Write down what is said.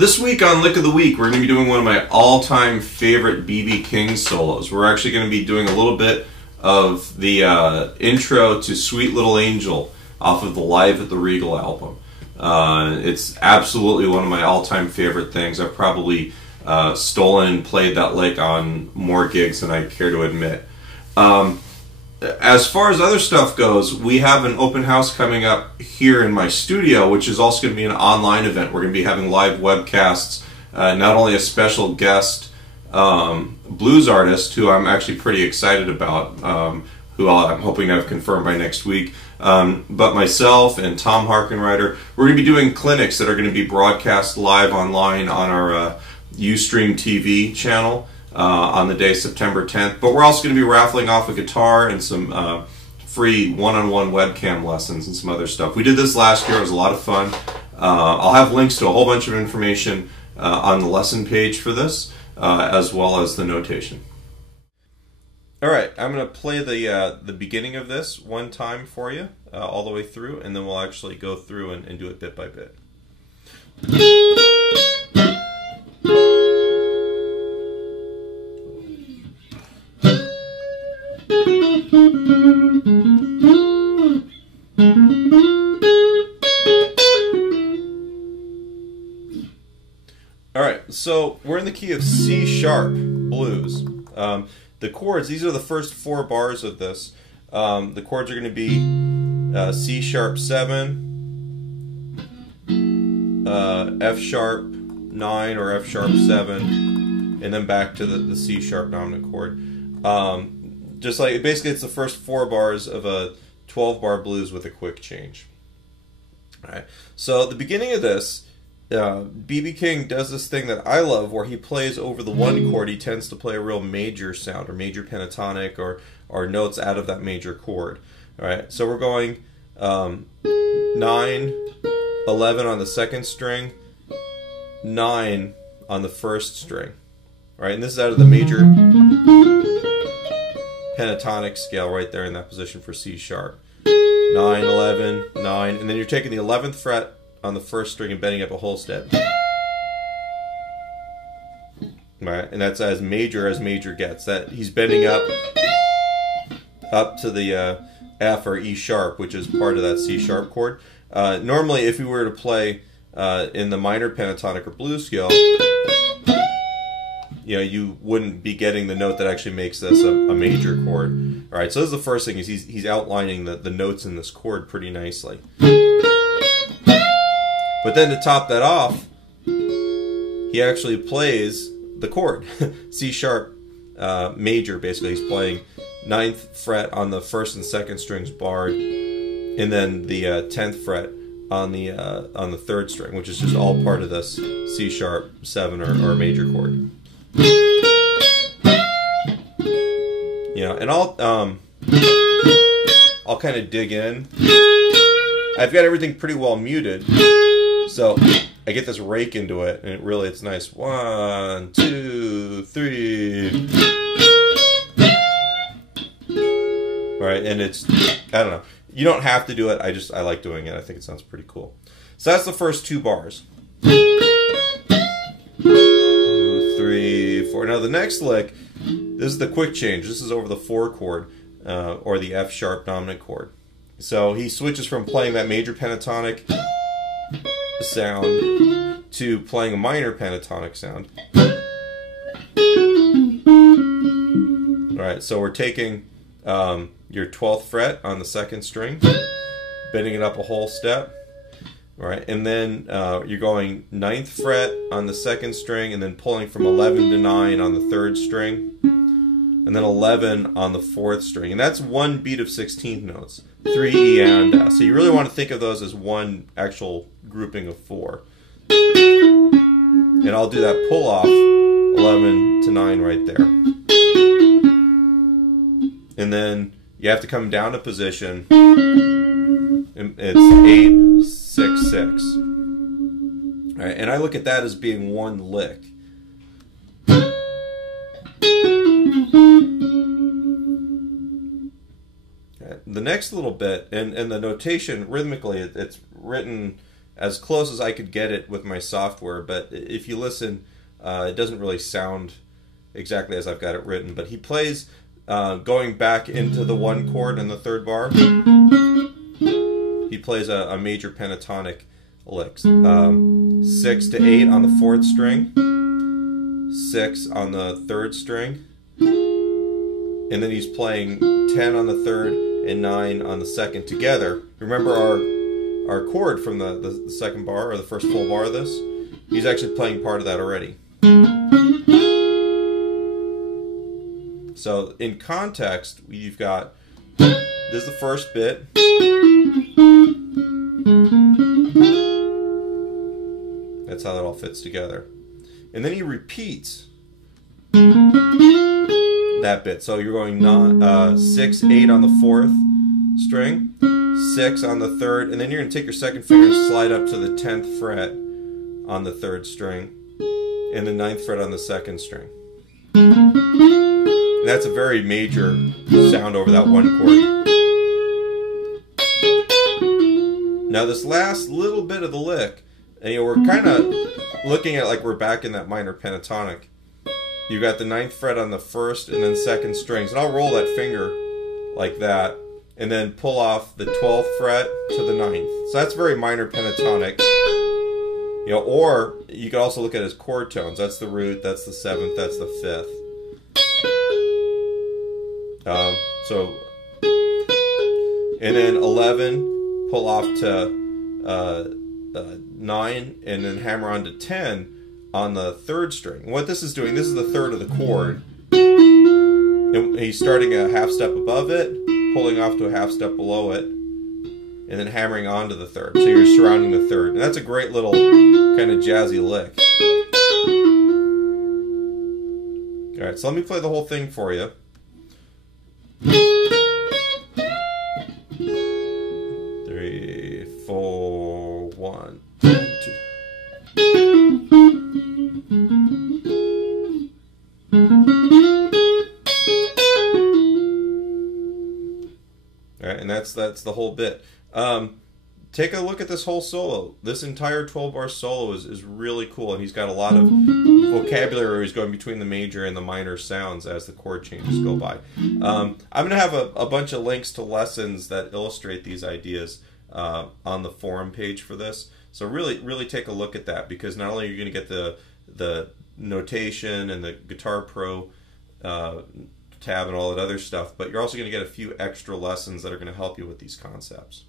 This week on Lick of the Week, we're going to be doing one of my all-time favorite B.B. King solos. We're actually going to be doing a little bit of the intro to Sweet Little Angel off of the Live at the Regal album. It's absolutely one of my all-time favorite things. I've probably stolen and played that lick on more gigs than I care to admit. As far as other stuff goes, we have an open house coming up here in my studio, which is also going to be an online event. We're going to be having live webcasts, not only a special guest blues artist, who I'm actually pretty excited about, who I'm hoping to have confirmed by next week, but myself and Tom Harkenrider. We're going to be doing clinics that are going to be broadcast live online on our Ustream TV channel. On the day September 10th, but we're also going to be raffling off a guitar and some free one-on-one webcam lessons and some other stuff. We did this last year. It was a lot of fun. I'll have links to a whole bunch of information on the lesson page for this, as well as the notation. Alright, I'm going to play the beginning of this one time for you, all the way through, and then we'll actually go through and do it bit by bit. Alright, so we're in the key of C sharp blues. The chords, these are the first 4 bars of this. The chords are going to be C sharp 7, F sharp 9 or F sharp 7, and then back to the C sharp dominant chord. Just like, basically it's the first 4 bars of a 12-bar blues with a quick change. Alright, so the beginning of this, B.B. King does this thing that I love where he plays over the 1 chord. He tends to play a real major sound, or major pentatonic, or notes out of that major chord. Alright, so we're going 9, 11 on the 2nd string, 9 on the 1st string. Alright, and this is out of the major pentatonic scale right there in that position for C sharp. 9, 11, 9, and then you're taking the 11th fret on the 1st string and bending up a whole step. Right, and that's as major gets. That he's bending up to the F or E sharp, which is part of that C sharp chord. Normally, if we were to play in the minor pentatonic or blues scale, you know, you wouldn't be getting the note that actually makes this a major chord. All right, so this is the first thing, is he's outlining the notes in this chord pretty nicely. But then to top that off, he actually plays the chord, C sharp major. Basically, he's playing 9th fret on the 1st and 2nd strings barred, and then the 10th fret on the 3rd string, which is just all part of this C sharp 7 or major chord. You know, and I'll kind of dig in. I've got everything pretty well muted, so I get this rake into it, and it's nice. 1, 2, 3. All right, and it's, I don't know. You don't have to do it. I like doing it. I think it sounds pretty cool. So that's the first 2 bars. 2, 3, 4. Now the next lick, this is the quick change. This is over the 4 chord, or the F sharp dominant chord. So he switches from playing that major pentatonic sound to playing a minor pentatonic sound. Alright, so we're taking your 12th fret on the 2nd string, bending it up a whole step. Alright, and then you're going 9th fret on the 2nd string, and then pulling from 11 to 9 on the 3rd string, and then 11 on the 4th string. And that's 1 beat of 16th notes. 3, E, and S. So you really want to think of those as one actual grouping of 4. And I'll do that pull off 11 to 9 right there. And then you have to come down a position. And it's 8, 6, 6. All right, and I look at that as being one lick. The next little bit, and the notation rhythmically, it's written as close as I could get it with my software, but if you listen, it doesn't really sound exactly as I've got it written. But he plays going back into the 1 chord in the 3rd bar. He plays a major pentatonic lick. 6 to 8 on the 4th string, 6 on the 3rd string, and then he's playing 10 on the 3rd and 9 on the 2nd together. Remember our chord from the 2nd bar, or the first full bar of this? He's actually playing part of that already. So in context, you've got, this is the first bit. That's how that all fits together. And then he repeats that bit. So you're going 6, 8 on the 4th string, 6 on the 3rd, and then you're going to take your 2nd finger and slide up to the 10th fret on the 3rd string, and the 9th fret on the 2nd string. And that's a very major sound over that 1 chord. Now this last little bit of the lick, and we're kind of looking at like we're back in that minor pentatonic. You've got the 9th fret on the 1st and then 2nd strings, and I'll roll that finger like that, and then pull off the 12th fret to the 9th. So that's very minor pentatonic. Or you could also look at it as chord tones. That's the root, that's the 7th, that's the 5th. And then 11, pull off to 9, and then hammer on to 10 on the 3rd string. And what this is doing, this is the 3rd of the chord. And he's starting a half step above it, pulling off to a half step below it, and then hammering onto the 3rd. So you're surrounding the 3rd. And that's a great little kind of jazzy lick. Alright, so let me play the whole thing for you. 3, 4, 1, 2. Alright, and that's the whole bit. Take a look at this whole solo. This entire 12-bar solo is really cool, and he's got a lot of vocabulary where he's going between the major and the minor sounds as the chord changes go by. I'm going to have a bunch of links to lessons that illustrate these ideas on the forum page for this. So really take a look at that, because not only are you going to get the notation and the Guitar Pro tab and all that other stuff, but you're also going to get a few extra lessons that are going to help you with these concepts.